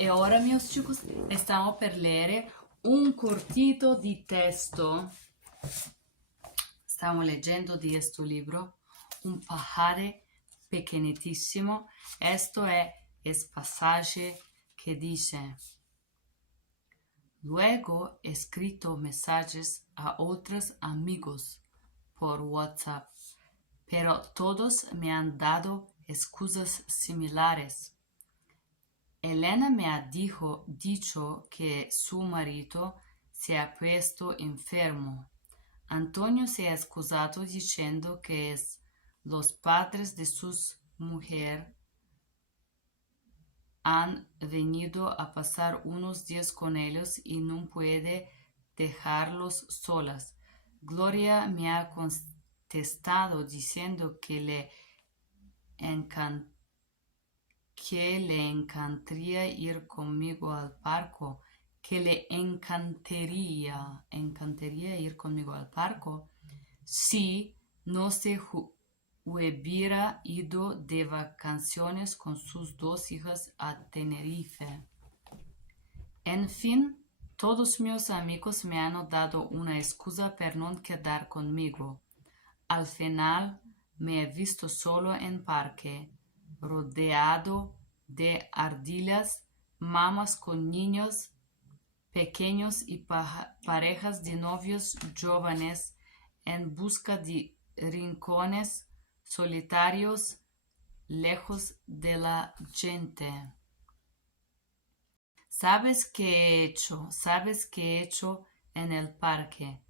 E ora, miei chicos, stiamo per leggere un cortito di testo. Stiamo leggendo di questo libro, un pajaré pequeñísimo. Esto es el pasaje que dice: Luego he escrito mensajes a otros amigos por WhatsApp, pero todos me han dado excusas similares. Elena me ha dicho que su marido se ha puesto enfermo. Antonio se ha excusado diciendo que los padres de su mujer han venido a pasar unos días con ellos y no puede dejarlos solas. Gloria me ha contestado diciendo que le encantaría ir conmigo al parque, ir conmigo al parque si no se hubiera ido de vacaciones con sus dos hijas a Tenerife. En fin, todos mis amigos me han dado una excusa para no quedar conmigo. Al final me he visto solo en parque, rodeado de ardillas, mamás con niños pequeños y parejas de novios jóvenes en busca de rincones solitarios lejos de la gente. ¿Sabes qué he hecho? ¿Sabes qué he hecho en el parque?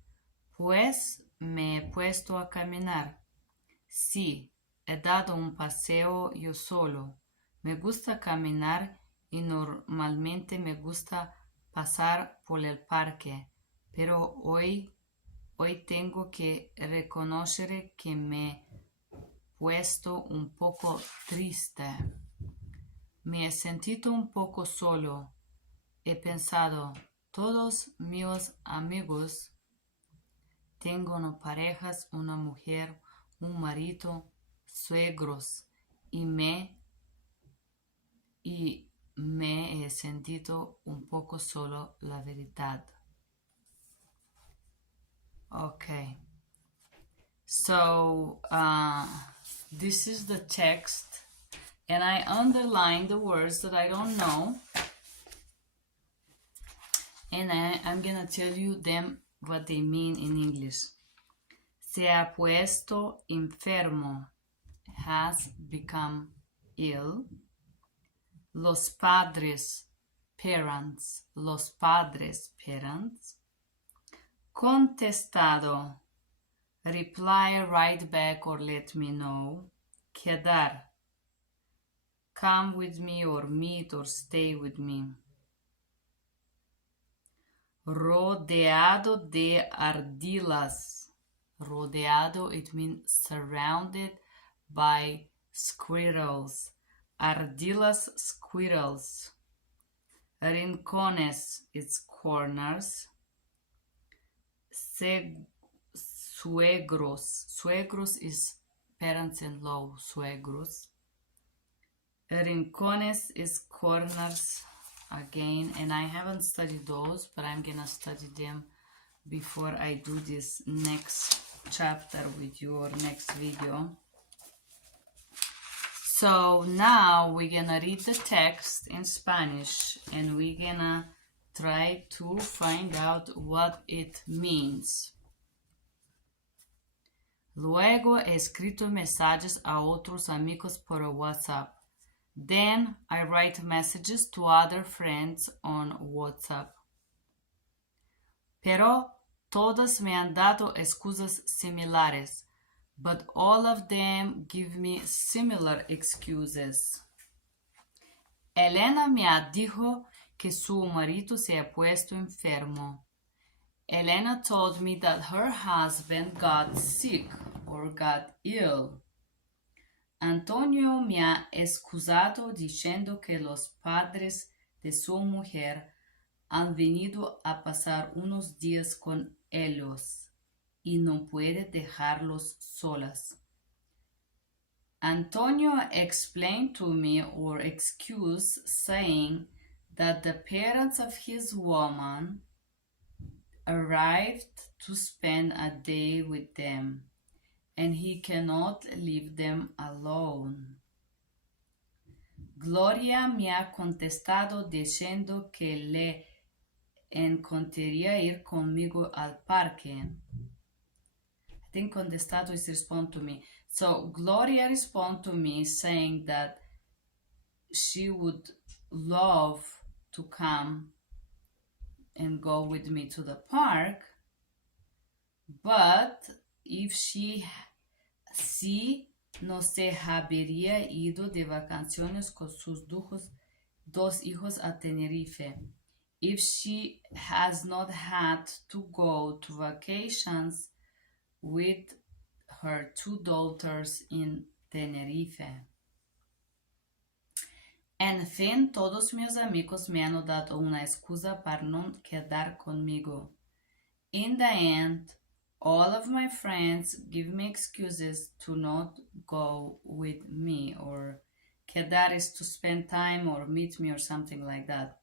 Pues me he puesto a caminar. Sí, he dado un paseo yo solo. Me gusta caminar y normalmente me gusta pasar por el parque, pero hoy tengo que reconocer que me he puesto un poco triste. Me he sentido un poco solo. He pensado, todos mis amigos, tengo una pareja, una mujer, un marido, suegros, y me he sentido un poco solo, la verdad. Okay. So, this is the text, and I underline the words that I don't know, and I'm gonna tell you them what they mean in English. Se ha puesto enfermo, has become ill. Los padres, parents. Contestado, reply, write back or let me know. Quedar, come with me or meet or stay with me. Rodeado de ardillas. Rodeado, it means surrounded by squirrels. Ardillas, squirrels. Rincones, it's corners. Suegros. Suegros is parents-in-law, suegros. Rincones is corners again, and I haven't studied those, but I'm gonna study them before I do this next chapter with you or next video. So now we're gonna read the text in Spanish and we're gonna try to find out what it means. Luego he escrito mensajes a otros amigos por WhatsApp. Then I write messages to other friends on WhatsApp. Pero todas me han dado excusas similares, but all of them give me similar excuses. Elena me dijo que su marido se ha puesto enfermo. Elena told me that her husband got sick or got ill. Antonio me ha excusado diciendo que los padres de su mujer han venido a pasar unos días con ellos y no puede dejarlos solas. Antonio explained to me or excused saying that the parents of his woman arrived to spend a day with them, and he cannot leave them alone. Gloria me ha contestado diciendo que le encantaría ir conmigo al parque. I think contestado is respond to me. So Gloria respond to me saying that she would love to come and go with me to the park, but if she no se habría ido de vacaciones con sus dos hijos a Tenerife. If she has not had to go to vacations with her two daughters in Tenerife. En fin, todos mis amigos me han dado una excusa para no quedar conmigo. In the end, all of my friends give me excuses to not go with me, or quedar is to spend time or meet me or something like that.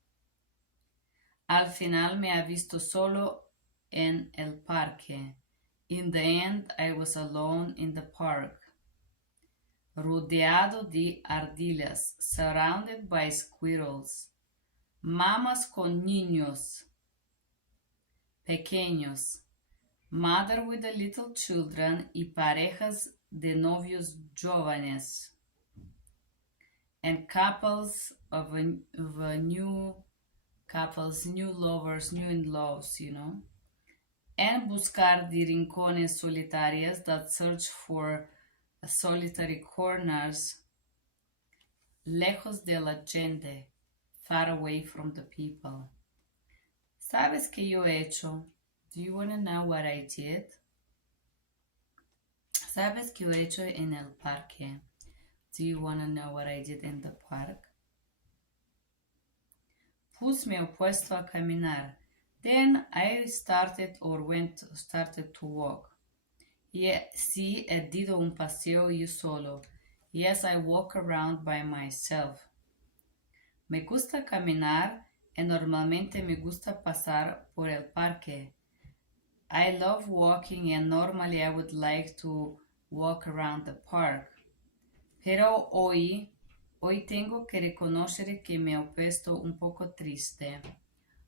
Al final me ha visto solo en el parque. In the end, I was alone in the park, rodeado de ardillas, surrounded by squirrels, mamas con niños pequeños, mother with the little children y parejas de novios jóvenes, and couples new lovers, new in loves, and buscar de rincones solitarias that search for solitary corners, lejos de la gente, far away from the people. ¿Sabes qué yo he hecho? Do you want to know what I did? ¿Sabes qué yo he hecho en el parque? Do you want to know what I did in the park? Pues me he puesto a caminar. Then I started to walk. Sí, he dado un paseo yo solo. Yes, I walk around by myself. Me gusta caminar y normalmente me gusta pasar por el parque. I love walking and normally I would like to walk around the park. Pero hoy tengo que reconocer que me he puesto un poco triste.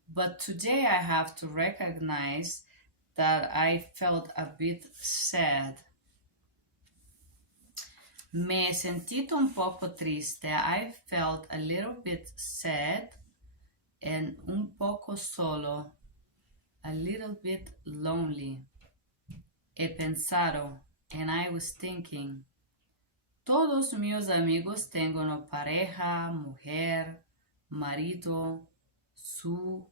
But today I have to recognize that I felt a bit sad. Me he sentido un poco triste. I felt a little bit sad and un poco solo. A little bit lonely. He pensado, and I was thinking, todos mis amigos tengo una pareja, mujer, marido, suegros.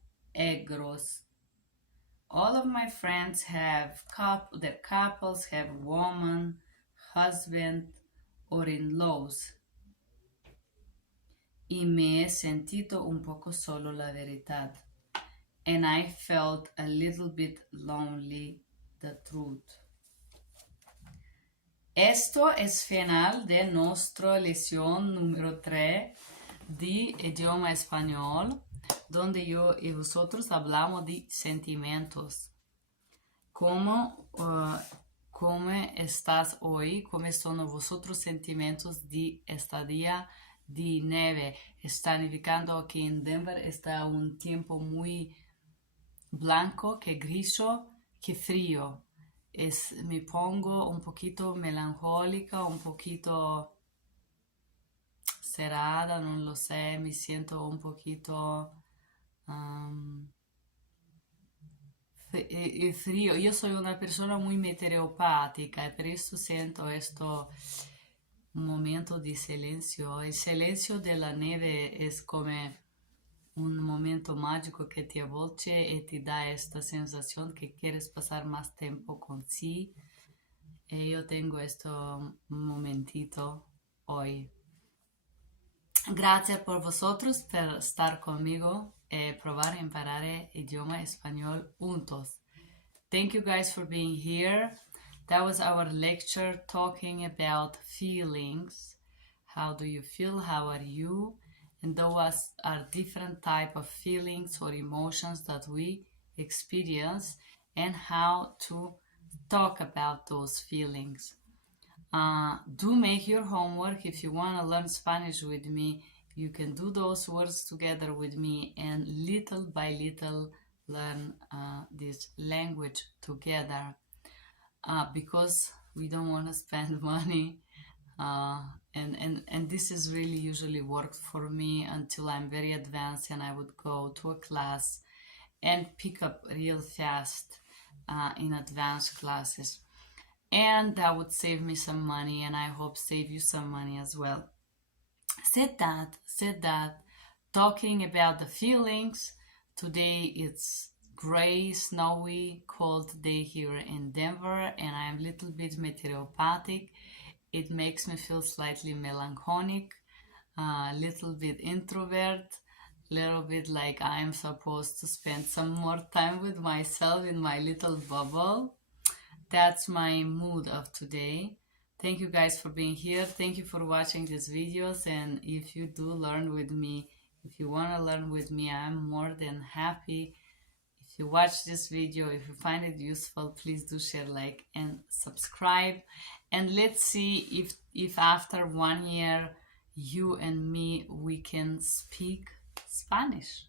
All of my friends have their couples have woman, husband, or in-laws. Y me he sentido un poco solo, la verdad. And I felt a little bit lonely, the truth. Esto es final de nuestra lección número 3 de idioma español, donde yo y vosotros hablamos de sentimientos. ¿Cómo estás hoy? ¿Cómo son vosotros sentimientos de estadía de nieve? Está nevando aquí en Denver, está un tiempo muy blanco, que griso, que frío. Me pongo un poquito melancólica, un poquito cerrada, no lo sé, me siento un poquito frío. Yo soy una persona muy meteoropática y por eso siento un momento de silencio. El silencio de la nieve es como un momento mágico que te avvolge y te da esta sensación que quieres pasar más tiempo con sí. Y yo tengo este momentito hoy. Gracias por vosotros por estar conmigo y probar en parar idioma español juntos. Thank you guys for being here. That was our lecture talking about feelings. How do you feel? How are you? and those are different type of feelings or emotions that we experience, and how to talk about those feelings. Do make your homework. If you want to learn Spanish with me, you can do those words together with me, and little by little learn this language together, because we don't want to spend money. And this is really usually worked for me until I'm very advanced and I would go to a class and pick up real fast in advanced classes. And that would save me some money, and I hope save you some money as well. Said that, talking about the feelings, today it's gray, snowy, cold day here in Denver, and I'm a little bit meteoropathic. It makes me feel slightly melancholic, a little bit introvert, little bit like I'm supposed to spend some more time with myself in my little bubble. That's my mood of today. Thank you guys for being here. Thank you for watching these videos. And if you do learn with me, if you want to learn with me, I'm more than happy. If you watch this video, if you find it useful, please do share, like, and subscribe. And let's see if after 1 year, you and me, we can speak Spanish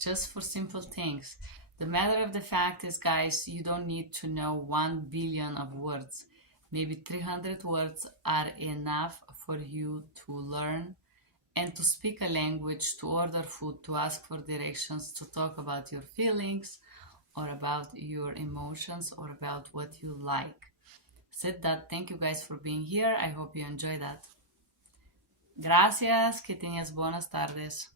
just for simple things. The matter of the fact is, guys, you don't need to know 1 billion of words. Maybe 300 words are enough for you to learn and to speak a language, to order food, to ask for directions, to talk about your feelings or about your emotions or about what you like. Said that, thank you guys for being here. I hope you enjoy that. Gracias, que tengas buenas tardes.